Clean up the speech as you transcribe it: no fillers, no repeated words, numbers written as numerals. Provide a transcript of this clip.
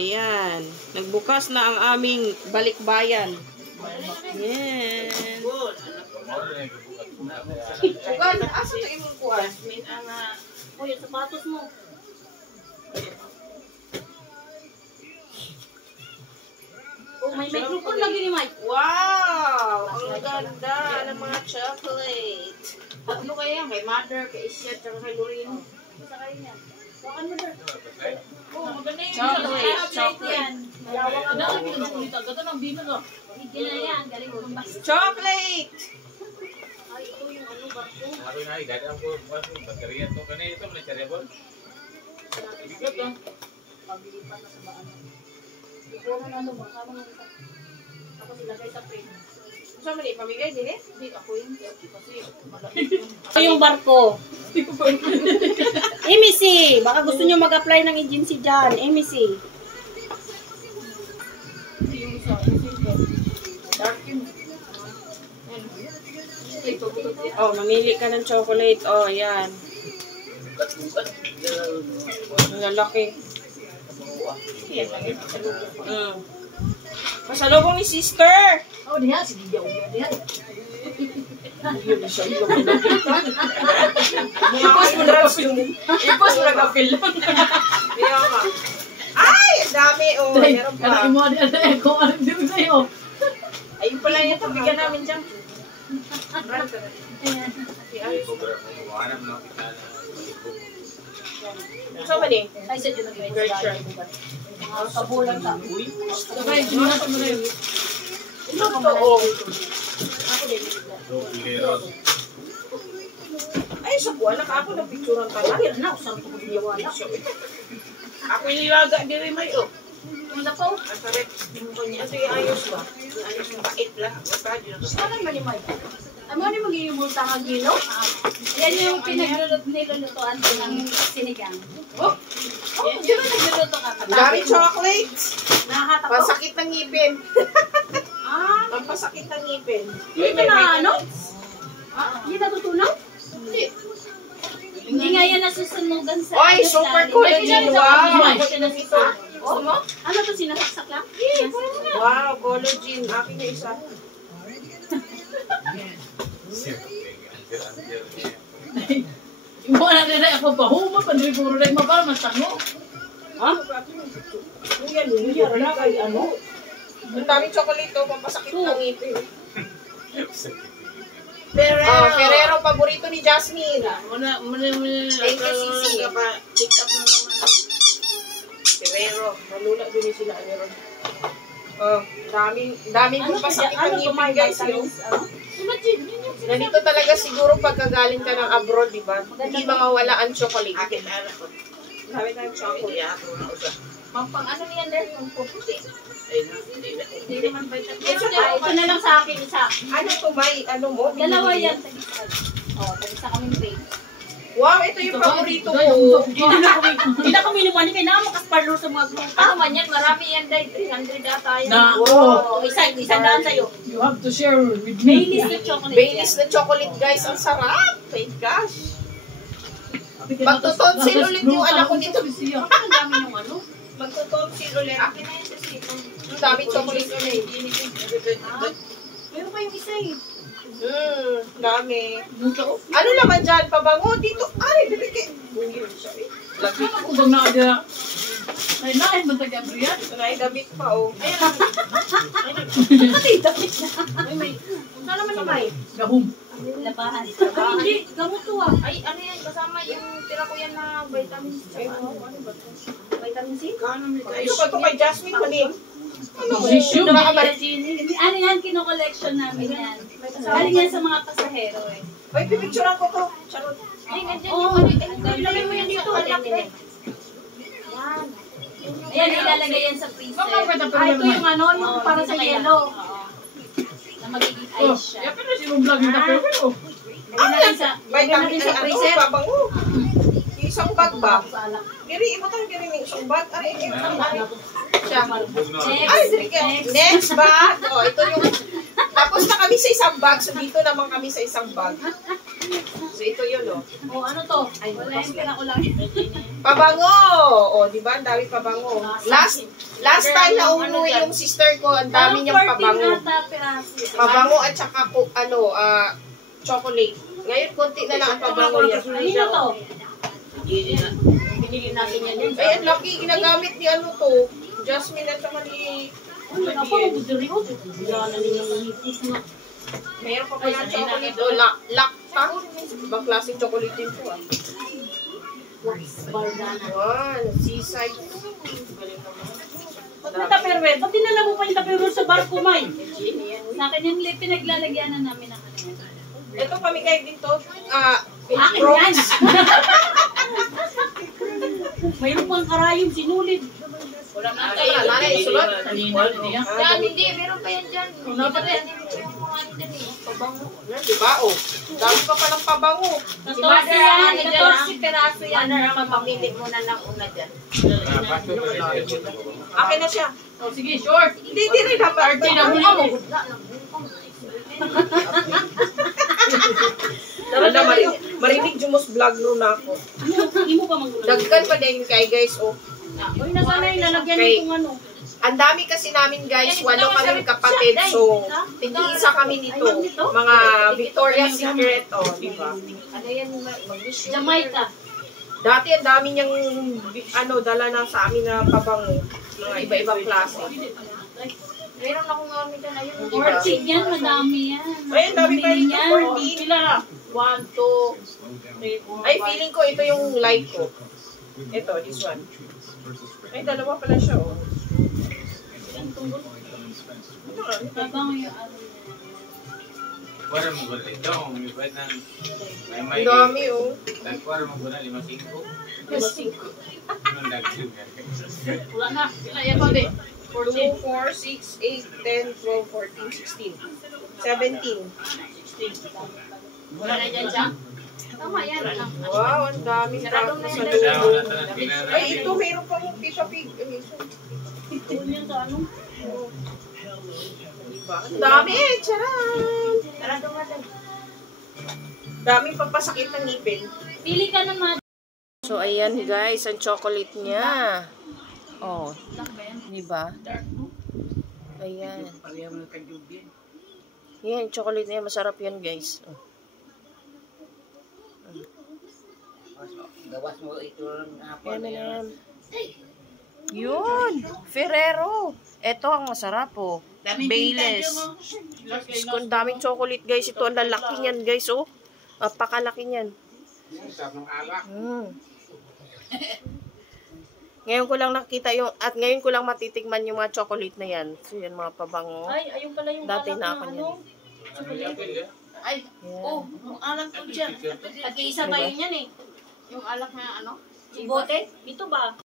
yan. Nagbukas na ang aming balikbayan. Yan. Kuan, asa to imong kuan? Min ana. Uy, sapatos mo. Oh, may microphone lagi ni Mike. Wow! Ang ganda ng mga chocolate. Ano kaya? Kay Mother, kay Isha, tsaka kay Loreno. Basta kayo yan. Wakan mo, Mother. Oh, maganda yun. Chocolate. Yawa ka na. Pinagulita. Gata ng bino na. Higil na yan. Galing mo. Chocolate! Ay, ito yung ano, barko. Hari na, gada ang baterya to kanina ito, may cerebral. Bigat ah. Paglipat na sa baan. Ikaw na ano, makama nga isa. Tapos ilagay sa frame. Saan mo ni pamigay din eh? Hindi, ako yun. Kasi malapit yung... Ito yung barko. Emisi! Baka gusto nyo mag-apply ng agency dyan. Emisi. Yung isa, dark yun. Oh, mamili ka ng chocolate. Oh, yan. Ang lalaki. Pasalubong ni sister. Oh, diyan. Sige, diyan. Ipos mo na ka-film. Ay, ang dami. Oh, meron pa. Ano mo, kung ano din sa'yo. Ayun pala yung pabigan namin dyan. Saan ba din? Ay, sa dyan Great shirt. kabulan ka. Sabay, ginasa mo na yun. Ito totoo. Ay, sa buwan. Ako na picturean ka lang. Na, usang ko magdiwala. Ako nilaga din rin may oh. Wala po. Ang sarap. Ito yung ayos ba? Yung ayos yung bait lang. Basta yun. Saan ang malimay? Ano ni magiging multa ng gilo? Yan yung nilulutuan ko ng sinigang. Oh, Di ba nagluluto ka? dami chocolate. Nakakata ko. Pansakit ng ngipin. Ah, Pampasakit ng ngipin. yun na ano? Yun natutunaw? Hindi. Hindi nga yan nasusunugan sa... Oy, super collagen. Wow. Oh, ano to, sinasaksak lang? Wow, collagen. Akin na isa. Wala na na ako pahuma, pandriguro na yung mabal, masango. Ha? Yan, wala kay ano. Ang daming chocolate to, pampasakit ng ngipin. Ferrero, paborito ni Jasmine. Thank you, Sisi. Pick up na naman. Ferrero, malula din sila. Oh, daming pampasakit ng ngipin, guys. Ganito talaga siguro pagkagaling ka ng abroad, di ba? Hindi mawawala ang chocolate. Akin na anak ko. Sabi tayong chocolate. Pang ano niyan dahil kung puputi. Hindi naman ba ito? Ito na lang sa akin, isa. Ano to, may ano mo? Dalawa yan. Tag-isa. Oh, tag-isa kaming plate. Wow, ito yung paborito ko. Hindi na kami lumani kay na makasparlo sa mga grupo. Ano man yan, marami yan dahil 300 ata yan. Na, Oh, isang daan sa'yo. you have to share with me. Baileys na chocolate. Baileys na chocolate, guys. Ang sarap. Thank gosh. Magtutonsil ulit yung anak ko dito. Ang dami yung ano. Magtutonsil ulit. Akin na yun kasi. Ang dami chocolate ulit. Meron pa yung isa eh. Dami. Ano naman dyan? Pabango dito. Ay, diligay. Ano ko bang nakadya? Ay, nahin ba taga-Gabriel? Naidabit pa, oh. Ayan. Saan naman naman? Gahum. Labahan. Hindi, gamot to ah. Ay, ano yan? Kasama yung tira ko yan na vitamins. Ay, ano ba ito? Vitamin C? Ito ba ito kay Jasmine? Maling. Ano? Magnesium. Ano yan, kino-collection namin yan. Galing yan sa mga pasahero eh. Ay, pipicturean ko to. Charot. Ay, nandiyan yung ano. Ilagay mo yan dito. Yan. Ayan, ilalagay yan sa freezer. Ay, ito yung ano, yung para sa yelo. Na magiging ice siya. Ya, pero si mong vlog yung tapos ko. Lagyan natin sa Vitamin sa ano? freezer. Pabango. Isang bag ba? Diri, imo tang diri ni isang bag. Ay, isang bag. Siya. Ay, diri ka. Next bag. Oh, ito yung tapos na kami sa isang bag. So dito naman kami sa isang bag. So, ito yun, oh. O, ano to? Wala yung pera ko lang. Pabango! O, di ba? Ang dami pabango. Last time na umuwi yung sister ko, ang dami niyang pabango. Pabango at saka, chocolate. Ngayon, konti na lang ang pabango niya. Kanino to? Pinili natin yan yun. Ay, ang laki. Ginagamit ni ano to. Jasmine at saka ni... Mayroon pa pala chocolate. O, lock pa. Ibang klaseng chocolate din po, ah. Yan, seaside. Ba't may tupperware? Ba't dinala mo pa yung tupperware sa barko, May? Sa akin yung pinaglalagyanan namin ng ano. Ito, pamigay din to. Akin yan! Mayroon pang karayom, sinulid. Wala na Ito na, nanay, isulot. Kanina niya. Yan, hindi. Meron pa yan dyan. Una pa rin. Pabango. Yan, diba? O, dami pa palang pabango. 14 yan, 14 peraso yan. Mamili muna ng una dyan. Pasto pa rin siya. Akin na siya. O sige, short. Hindi rin dapat. 30 na muna mo. Talaga, marinig Jumos vlog ro na ako. Hindi mo pa magulang. Dagkan pa din kay guys, oh. Uy, nasana yung lalagyan Okay. nitong ano. Ang dami kasi namin guys, walo kaming kapatid, so tig-isa kami nito. Mga Victoria's Secret, oh, di ba? Ano yan? Mag-wish. Jamaica. Dati ang dami niyang dala na sa amin na pabango. Mga iba-ibang klase. Meron akong gamit dyan. Ayun. 14 yan, madami yan. Ay, ang dami kayo Bumili nito, yan. 14. Sila na. 1, 2, 3, 4, Ay, feeling ko ito yung like ko. Ito, this one. Ay, dalawa pala siya, oh. Habang yung ano. Kuwara mo gula ito. May pwede ng... Ang dami, oh. Kuwara mo gula 5-5. Anong dagdag nga? Wala na. Sila yan pa din. 2, 4, 6, 8, 10, 12, 14, 16, 17. 16. Wala na dyan siya. Tama yan. Wow, ang daming Sarado na sa yan. Tanaw loob. na tanan. Tingnan Ay, ito, mayroon pa mong Pizza Pig. Ay, so, Doon yan sa ano. diba? Ang dami, charan! Sarado nga lang. Daming pagpasakit ng ngipin. Pili ka naman. So, ayan guys, ang chocolate niya. Oh, diba? Ayan. Yan, chocolate niya. Masarap yan, guys. Oh. Gawas mo ito ng Ayan na yan. Yun! Ferrero! Ito ang masarap, oh. Baileys. Ang daming chocolate, guys. Ito, ang lalaki niyan, guys, oh. Pakalaki niyan. Ngayon ko lang nakita yung, at ngayon ko lang matitigman yung mga chocolate na yan. So, yan, mga pabango. Ay, ayun pala yung Dati alak na ako ano. yan. Ay, Yan. ang alak ko dyan. Nag-iisa tayo niyan eh. Yung alak na ano? Bote? Dito ba?